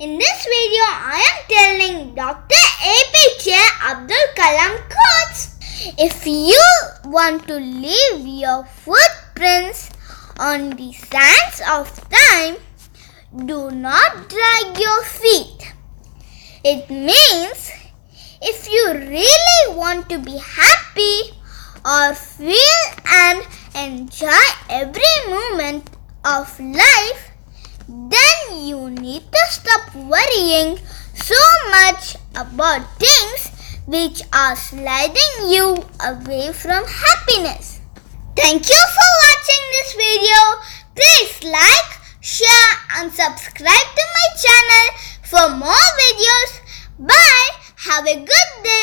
In this video, I am telling Dr. A.P.J Abdul Kalam Quotes. If you want to leave your footprints on the sands of time, do not drag your feet. It means if you really want to be happy or feel and enjoy every moment of life, then you need to stop worrying so much about things which are sliding you away from happiness. Thank you for watching this video. Please like, share and subscribe to my channel for more videos. Bye. Have a good day.